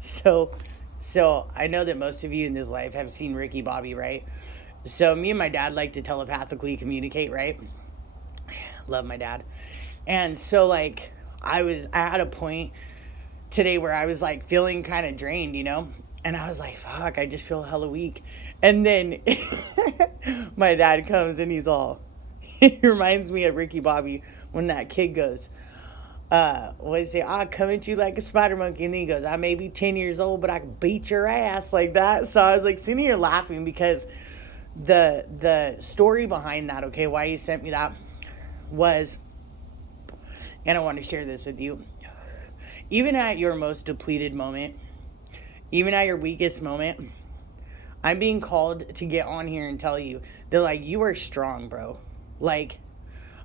So, so I know that most of you in this life have seen Ricky Bobby, right? So me and my dad like to telepathically communicate, right? Love my dad. And so like I had a point today where I was like feeling kind of drained, you know? And I was like, fuck, I just feel hella weak. And then my dad comes and he's all, he reminds me of Ricky Bobby when that kid goes, what is it? I'll come at you like a spider monkey. And then he goes, I may be 10 years old, but I can beat your ass like that. So I was like, sitting here laughing because the story behind that, okay, why he sent me that was, and I want to share this with you. Even at your most depleted moment, even at your weakest moment, I'm being called to get on here and tell you that, like, you are strong, bro. Like,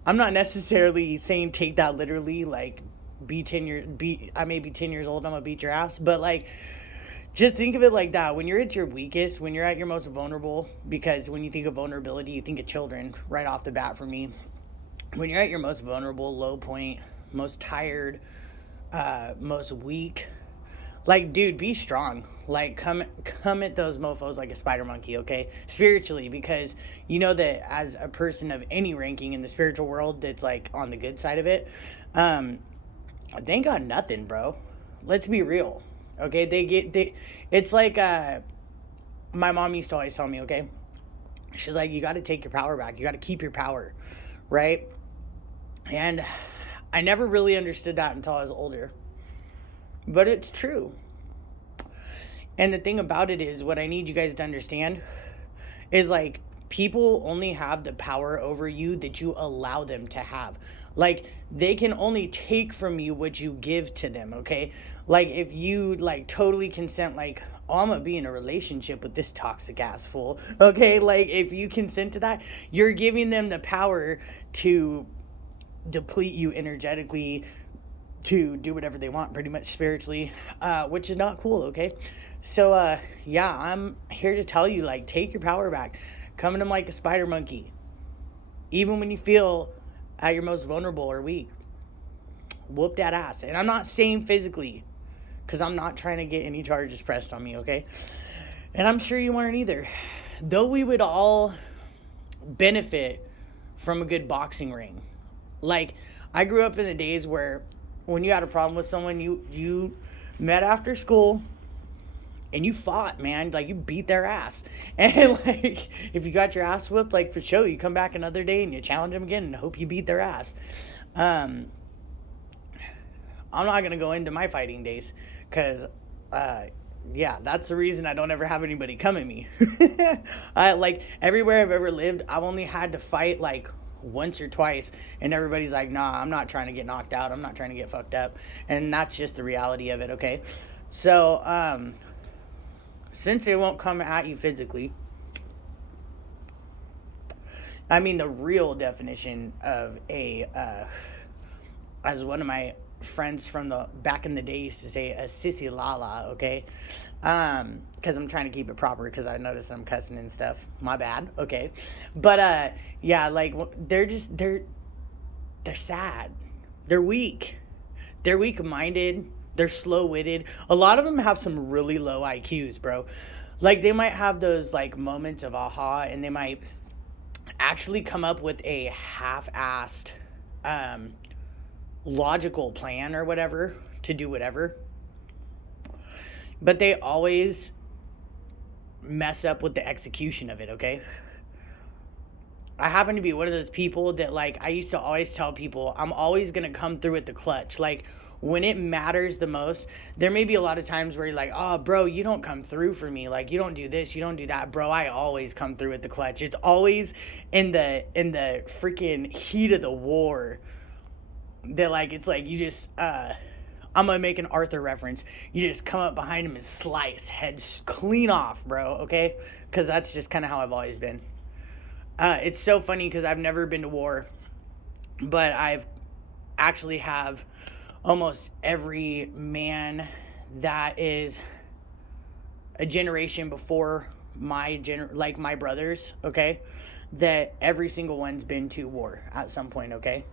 I'm not necessarily saying take that literally, like, I may be 10 years old, I'm gonna beat your ass, but like, just think of it like that. When you're at your weakest, when you're at your most vulnerable, because when you think of vulnerability, you think of children right off the bat for me. When you're at your most vulnerable, low point, most tired, most weak, like, dude, be strong. Like, come at those mofo's like a spider monkey, okay? Spiritually, because you know that as a person of any ranking in the spiritual world that's like on the good side of it, um, they ain't got nothing, bro. Let's be real. Okay? It's like my mom used to always tell me, okay? She's like, you gotta take your power back. You gotta keep your power, right? And I never really understood that until I was older. But it's true. And the thing about it is, what I need you guys to understand is like, people only have the power over you that you allow them to have. Like, they can only take from you what you give to them, okay? Like, if you like totally consent, like, oh, I'm gonna be in a relationship with this toxic ass fool, okay? Like, if you consent to that, you're giving them the power to deplete you energetically, to do whatever they want, pretty much spiritually, which is not cool, okay? So, yeah, I'm here to tell you, like, take your power back. Come to them like a spider monkey. Even when you feel at your most vulnerable or weak, whoop that ass. And I'm not saying physically, because I'm not trying to get any charges pressed on me, okay? And I'm sure you aren't either. Though we would all benefit from a good boxing ring. Like, I grew up in the days where when you had a problem with someone, you met after school and you fought, man. Like, you beat their ass. And like, if you got your ass whipped, like, for show, you come back another day and you challenge them again and hope you beat their ass. Um, I'm not gonna go into my fighting days because, yeah, that's the reason I don't ever have anybody come at me. Like, everywhere I've ever lived, I've only had to fight like once or twice, and everybody's like, nah, I'm not trying to get knocked out. I'm not trying to get fucked up. And that's just the reality of it, okay? So, since they won't come at you physically, I mean, the real definition of as one of my friends from the back in the day used to say, a sissy lala, okay? Because I'm trying to keep it proper because I noticed I'm cussing and stuff. My bad, okay? But, yeah, like, they're sad. They're weak. They're weak minded. They're slow witted. A lot of them have some really low IQs, bro. Like, they might have those like moments of aha, and they might actually come up with a half-assed um, logical plan or whatever to do whatever. But they always mess up with the execution of it, okay? I happen to be one of those people that, like, I used to always tell people I'm always going to come through at the clutch. Like, when it matters the most, there may be a lot of times where you're like, oh, bro, you don't come through for me. Like, you don't do this, you don't do that. Bro, I always come through at the clutch. It's always in the freaking heat of the war that, like, it's like you just, I'm gonna make an Arthur reference. You just come up behind him and slice heads clean off, bro, okay? Because that's just kind of how I've always been. It's so funny because I've never been to war, but I've actually have almost every man that is a generation before like my brothers, okay? That every single one's been to war at some point, okay?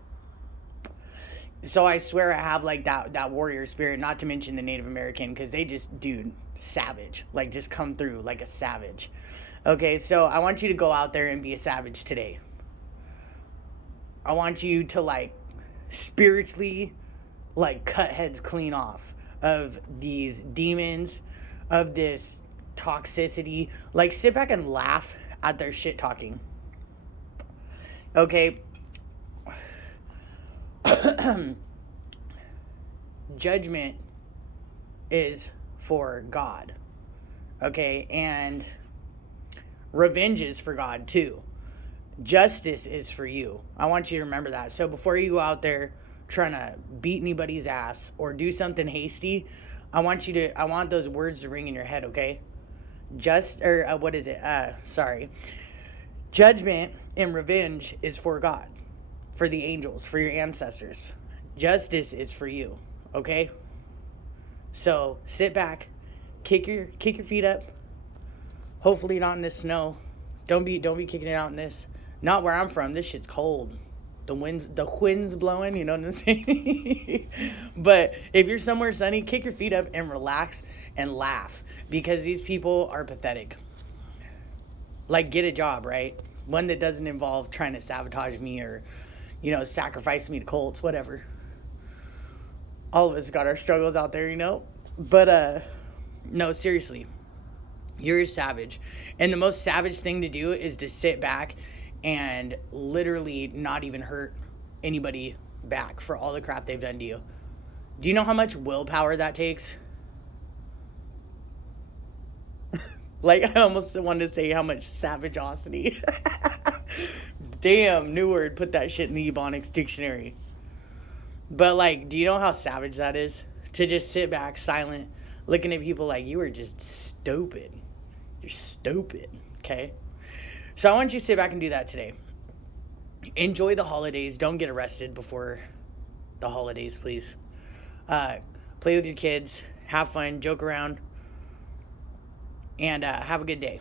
So I swear I have like that warrior spirit, not to mention the Native American, because they just, dude, savage. Like, just come through like a savage. Okay, so I want you to go out there and be a savage today. I want you to like spiritually like cut heads clean off of these demons, of this toxicity. Like, sit back and laugh at their shit talking. Okay. Judgment is for God. Okay, and revenge is for God too. Justice is for you. I want you to remember that. So before you go out there trying to beat anybody's ass or do something hasty, I want those words to ring in your head, okay? Judgment and revenge is for God, for the angels, for your ancestors. Justice is for you, okay? So sit back, kick your feet up. Hopefully not in this snow. Don't be kicking it out in this. Not where I'm from. This shit's cold. The wind's blowing, you know what I'm saying? But if you're somewhere sunny, kick your feet up and relax and laugh, because these people are pathetic. Like, get a job, right? One that doesn't involve trying to sabotage me or, sacrifice me to cults, whatever. All of us got our struggles out there, But, no, seriously. You're a savage. And the most savage thing to do is to sit back and literally not even hurt anybody back for all the crap they've done to you. Do you know how much willpower that takes? Like, I almost wanted to say how much savageosity. Damn, new word. Put that shit in the Ebonics dictionary. But, like, do you know how savage that is? To just sit back, silent, looking at people like, you are just stupid. You're stupid, okay? So I want you to sit back and do that today. Enjoy the holidays. Don't get arrested before the holidays, please. Play with your kids. Have fun. Joke around. And have a good day.